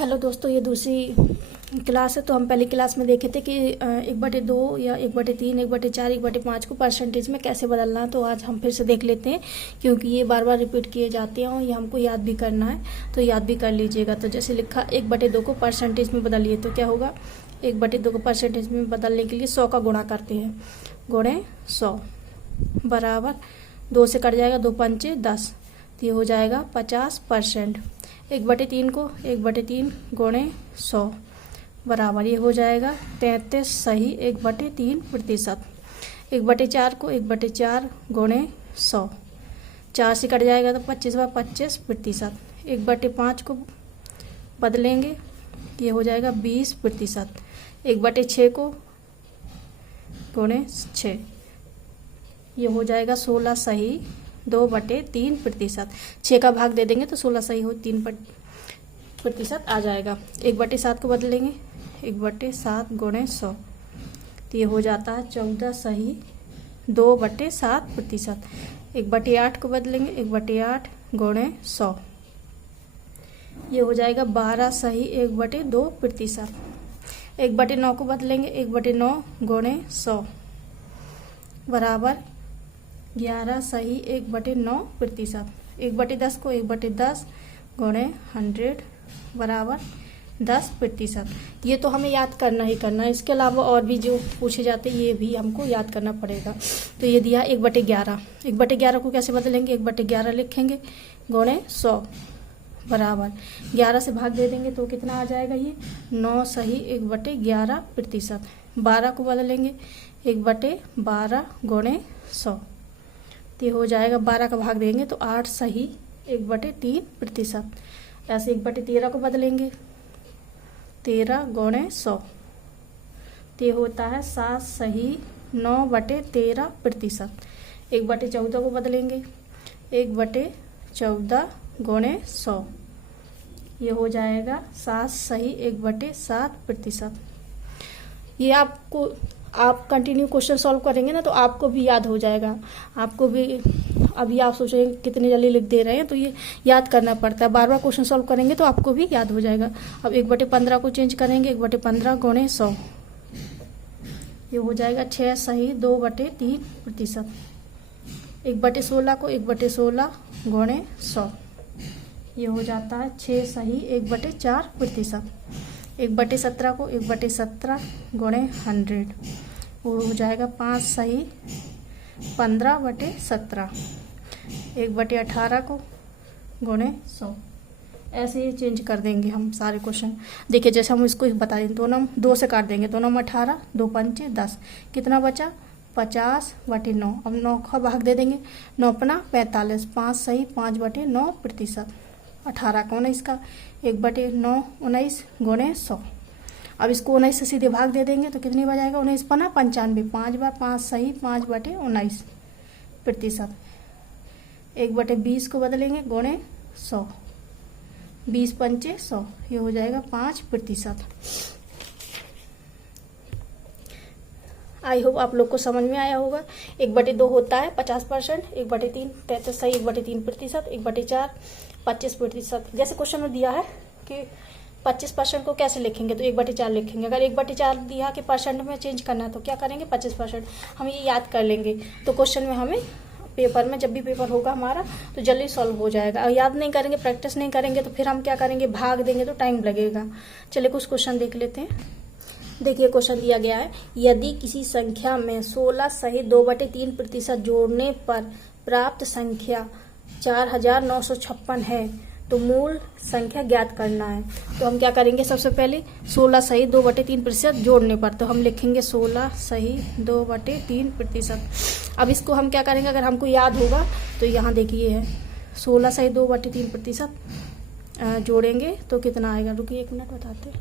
Hello दोस्तों, ये दूसरी क्लास है। तो हम पहली क्लास में देखे थे कि 1/2 या 1/3, 1/4, 1/5 को परसेंटेज में कैसे बदलना है। तो आज हम फिर से देख लेते हैं, क्योंकि ये बार बार रिपीट किए जाते हैं और ये हमको याद भी करना है, तो याद भी कर लीजिएगा। तो जैसे लिखा 1/2 को परसेंटेज में बदलिए, तो क्या होगा? 1/2 को परसेंटेज में बदलने के लिए 100 का गुणा करते हैं, गुणे 100 बराबर 2 से कट जाएगा, 2 पंचे 10, तो ये हो जाएगा 50%। 1/3 को 1/3 गुणे 100 बराबर ये हो जाएगा 33 सही 1/3%। 1/4 को 1/4 गुणे 100, 4 से कट जाएगा तो 25/25%। 1/5 को बदलेंगे, ये हो जाएगा 20%। 1/6 को गुणे 6, ये हो जाएगा 16 सही 2/3%। 6 का भाग दे देंगे तो 16 सही हो 3% आ जाएगा। 1/7 को बदलेंगे, 1/7 गुणे 100, तो ये हो जाता है 14 सही 2/7%। 1/8 को बदलेंगे, 1/8 गुणे 100, ये हो जाएगा 12 सही 1/2%। 1/9 को बदलेंगे, 1/9 गुणे 100 बराबर 11 सही 1/9%। 1/10 को 1/10 गुणे 100 बराबर 10%। ये तो हमें याद करना ही करना है। इसके अलावा और भी जो पूछे जाते हैं ये भी हमको याद करना पड़ेगा। तो ये दिया 1/11, 1/11 को कैसे बदलेंगे? 1/11 लिखेंगे गुणे 100 बराबर 11 से भाग दे देंगे तो कितना आ जाएगा? ये 9 सही 1/11%। 12 को बदलेंगे, 1/12 गुणे 100, तो ये हो जाएगा 12 का भाग देंगे तो 8 सही 1/3%। ऐसे 1/13 को बदलेंगे, 13 गुणे 100, तो ये होता है 7 सही 9/13%। 1/14 को बदलेंगे, 1/14 गुणे 100, ये हो जाएगा 7 सही 1/7%। ये आप कंटिन्यू क्वेश्चन सॉल्व करेंगे ना तो आपको भी याद हो जाएगा। आपको भी अभी आप सोचेंगे कितने जल्दी लिख दे रहे हैं, तो ये याद करना पड़ता है। बार बार क्वेश्चन सॉल्व करेंगे तो आपको भी याद हो जाएगा। अब 1/15 को चेंज करेंगे, 1/15 गुणे 100, ये हो जाएगा 6 सही 2/3%। 1/16 को 1/16 गुणे 100, ये हो जाता है 6 सही 1/4%। 1/17 को 1/17 गुणे 100, वो हो जाएगा 5 सही 15/17। 1/18 को गुणे 100, ऐसे ही चेंज कर देंगे हम सारे क्वेश्चन। देखिए जैसे हम इसको बता दें, 2 से काट देंगे, 2 9 18, 2 पंचे 10, कितना बचा? 50/9। अब 9 का भाग दे देंगे, 9 अपना 45, 5 सही 5/9%। 18 का 19 का 1/9 19 गुणे 100। अब इसको 19 से सीधे भाग दे देंगे तो कितनी बजाएगा? 19 पना 95, 5 बार 5 सही 5/19%। 1/20 को बदलेंगे गुणे 100, 20 पंचे 100, ये हो जाएगा 5%। आई होप आप लोग को समझ में आया होगा। 1/2 होता है 50%, 1/3 33 सही 1/3%, 1/4 25%। जैसे क्वेश्चन में दिया है कि 25% को कैसे लिखेंगे, तो 1/4 लिखेंगे। अगर 1/4 दिया कि परसेंट में चेंज करना है तो क्या करेंगे? 25%। हम ये याद कर लेंगे तो क्वेश्चन में हमें पेपर में जब भी पेपर होगा हमारा तो जल्दी सॉल्व हो जाएगा। और याद नहीं करेंगे, प्रैक्टिस नहीं करेंगे तो फिर हम क्या करेंगे? भाग देंगे तो टाइम लगेगा। चलिए कुछ क्वेश्चन देख लेते हैं। देखिए क्वेश्चन दिया गया है, यदि किसी संख्या में 16 सही 2/3% जोड़ने पर प्राप्त संख्या 4956 है तो मूल संख्या ज्ञात करना है। तो हम क्या करेंगे? सबसे पहले 16 सही 2/3% जोड़ने पर, तो हम लिखेंगे 16 सही 2/3%। अब इसको हम क्या करेंगे? अगर हमको याद होगा तो यहाँ देखिए है 16 सही 2/3% जोड़ेंगे तो कितना आएगा? रुकिए 1 मिनट बताते हैं।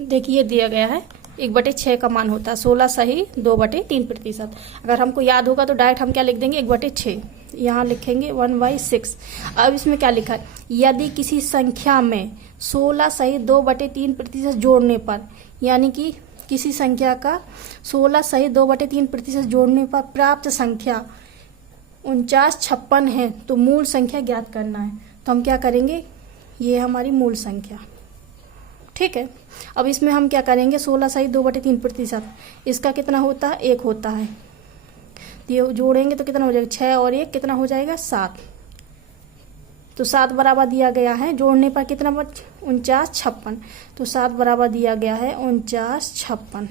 देखिए दिया गया है 1/6 का मान होता है 16 सही 2/3%। अगर हमको याद होगा तो डायरेक्ट हम क्या लिख देंगे? 1/6, यहाँ लिखेंगे 1/6। अब इसमें क्या लिखा है? यदि किसी संख्या में 16 सही 2/3% जोड़ने पर, यानी कि किसी संख्या का 16 सही 2/3% जोड़ने पर प्राप्त संख्या 4956 है तो मूल संख्या ज्ञात करना है। तो हम क्या करेंगे? ये हमारी मूल संख्या, ठीक है। अब इसमें हम क्या करेंगे, 16 सही 2/3%, इसका कितना होता है, 1 होता है। ये जोड़ेंगे तो कितना हो जाएगा, 6 और 1 कितना हो जाएगा, 7। तो 7 बराबर दिया गया है, जोड़ने पर कितना 49, 56। तो 7 बराबर दिया गया है 49, 56।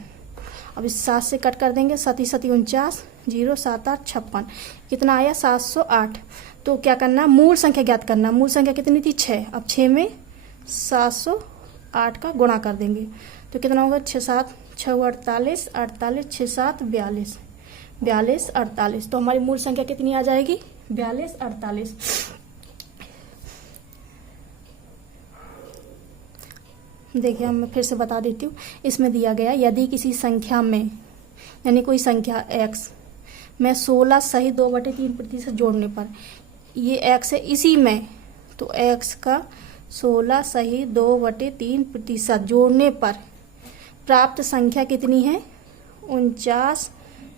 अब इस 7 से कट कर देंगे, 7 7 49, 0 7 8 56, कितना आया 708। तो क्या करना, मूल संख्या ज्ञात करना। मूल संख्या कितनी थी, 6। अब 6 में 708 का गुणा कर देंगे तो कितना होगा, 6 7 6 48, 48 6 7 42, 42 48। तो हमारी मूल संख्या कितनी आ जाएगी, 42 48। देखिए मैं फिर से बता देती हूँ, इसमें दिया गया यदि किसी संख्या में, यानी कोई संख्या x में 16 सही 2/3% जोड़ने पर, ये x है इसी में, तो x का 16 सही 2/3% जोड़ने पर प्राप्त संख्या कितनी है, 49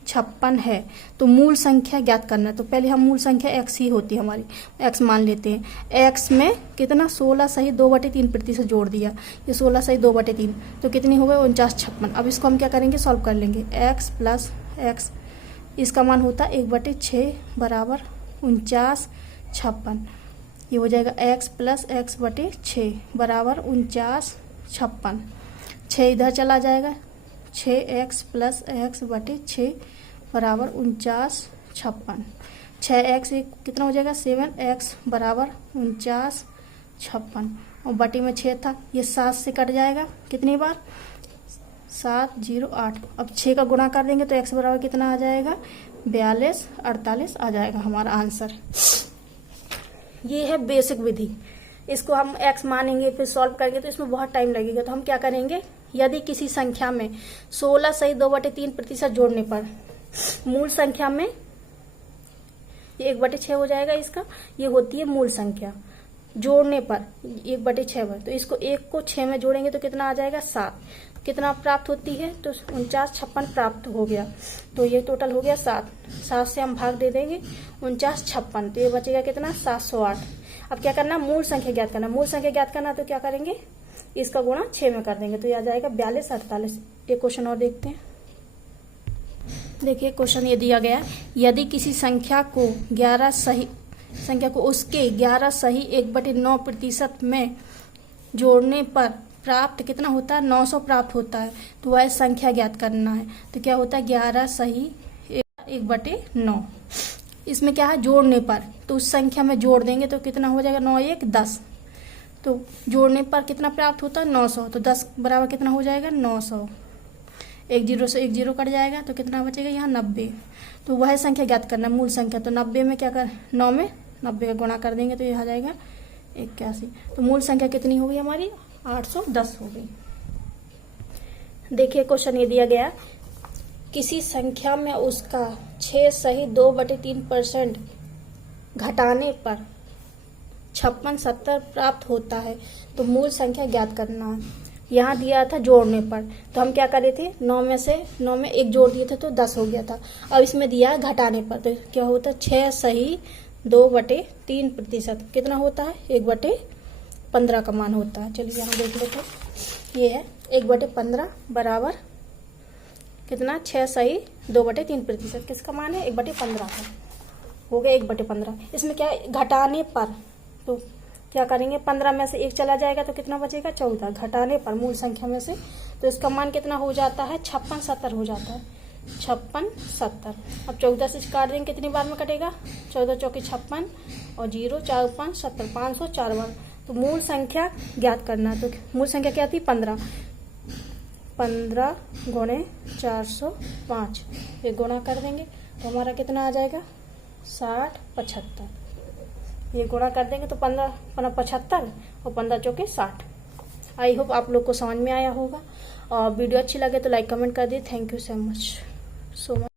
56 है। तो मूल संख्या ज्ञात करना है। तो पहले हम मूल संख्या x ही होती है हमारी, x मान लेते हैं। x में कितना 16 सही 2/3% जोड़ दिया, ये 16 सही 2/3, तो कितनी हो गई 49 56। अब इसको हम क्या करेंगे, सॉल्व कर लेंगे। x प्लस x, इसका मान होता है 1/6 बराबर 49 56। ये हो जाएगा x प्लस x/6 बराबर 49 56। 6 इधर चला जाएगा, 6x प्लस x/6 बराबर 49 56। 6x कितना हो जाएगा, 7x बराबर 49 56, और बटे में 6 था, ये 7 से कट जाएगा, कितनी बार 7 0 8। अब 6 का गुणा कर देंगे तो x बराबर कितना आ जाएगा, 42 48 आ जाएगा हमारा आंसर। ये है बेसिक विधि। इसको हम x मानेंगे, फिर सॉल्व करेंगे तो इसमें बहुत टाइम लगेगा। तो हम क्या करेंगे, यदि किसी संख्या में 16 सही 2/3% जोड़ने पर, मूल संख्या में ये 1/6 हो जाएगा इसका, ये होती है मूल संख्या, जोड़ने पर 1/6 पर, तो इसको 1 को 6 में जोड़ेंगे तो कितना आ जाएगा 7। कितना प्राप्त होती है, तो 49 56 प्राप्त हो गया। तो ये टोटल हो गया 7। 7 से हम भाग दे देंगे 49 56, तो ये बचेगा कितना 708। अब क्या करना, मूल संख्या ज्ञात करना। मूल संख्या ज्ञात करना तो क्या करेंगे, इसका गुणा 6 में कर देंगे तो ये आ जाएगा 42 48। एक क्वेश्चन और देखते हैं। देखिए क्वेश्चन ये दिया गया, यदि किसी संख्या को 11 सही उसके 11 सही 1/9% में जोड़ने पर प्राप्त कितना होता है, 900 प्राप्त होता है। तो वह संख्या ज्ञात करना है। तो क्या होता है, 11 सही 1/9। इसमें क्या है, जोड़ने पर, तो उस संख्या में जोड़ देंगे तो कितना हो जाएगा, 9 1 10। तो जोड़ने पर कितना प्राप्त होता है, 900। तो 10 बराबर कितना हो जाएगा, 900। 1 0 से 1 0 कट जाएगा तो कितना बचेगा, यहाँ 90। तो वह संख्या ज्ञात करना, मूल संख्या। तो 90 में क्या कर, 9 में 90 का गुणा कर देंगे तो यह आ जाएगा 81। तो मूल संख्या कितनी हो गई हमारी, 810 हो गई। देखिए क्वेश्चन ये दिया गया, किसी संख्या में उसका 6 सही 2/3% घटाने पर 56 70 प्राप्त होता है। तो मूल संख्या ज्ञात करना है। यहाँ दिया था जोड़ने पर, तो हम क्या करे थे, 9 में 1 जोड़ दिए थे तो 10 हो गया था। अब इसमें दिया घटाने पर, तो क्या होता है, 6 सही 2/3%, कितना होता है, 1/15 का मान होता है। चलिए यहाँ देख लेते हैं, ये है 1/15 बराबर कितना, 6 सही 2/3%, किसका मान है, 1/15 का हो गया 1/15। इसमें क्या है, घटाने पर, तो क्या करेंगे, 15 में से 1 चला जाएगा तो कितना बचेगा, 14। घटाने पर मूल संख्या में से, तो इसका मान कितना हो जाता है, 56 70 हो जाता है, 56 70। अब 14 से काट देंगे, कितनी बार में कटेगा, 14 चौके 56 और 0 4 5 70, 504 बार। तो मूल संख्या ज्ञात करना, तो मूल संख्या क्या थी, 15 गुणे 405, ये गुणा कर देंगे तो हमारा कितना आ जाएगा, 60 75। ये गुणा कर देंगे तो 15 75 और 15 चौके 60। आई होप आप लोग को समझ में आया होगा। और वीडियो अच्छी लगे तो लाइक कमेंट कर दिए। Thank you so much.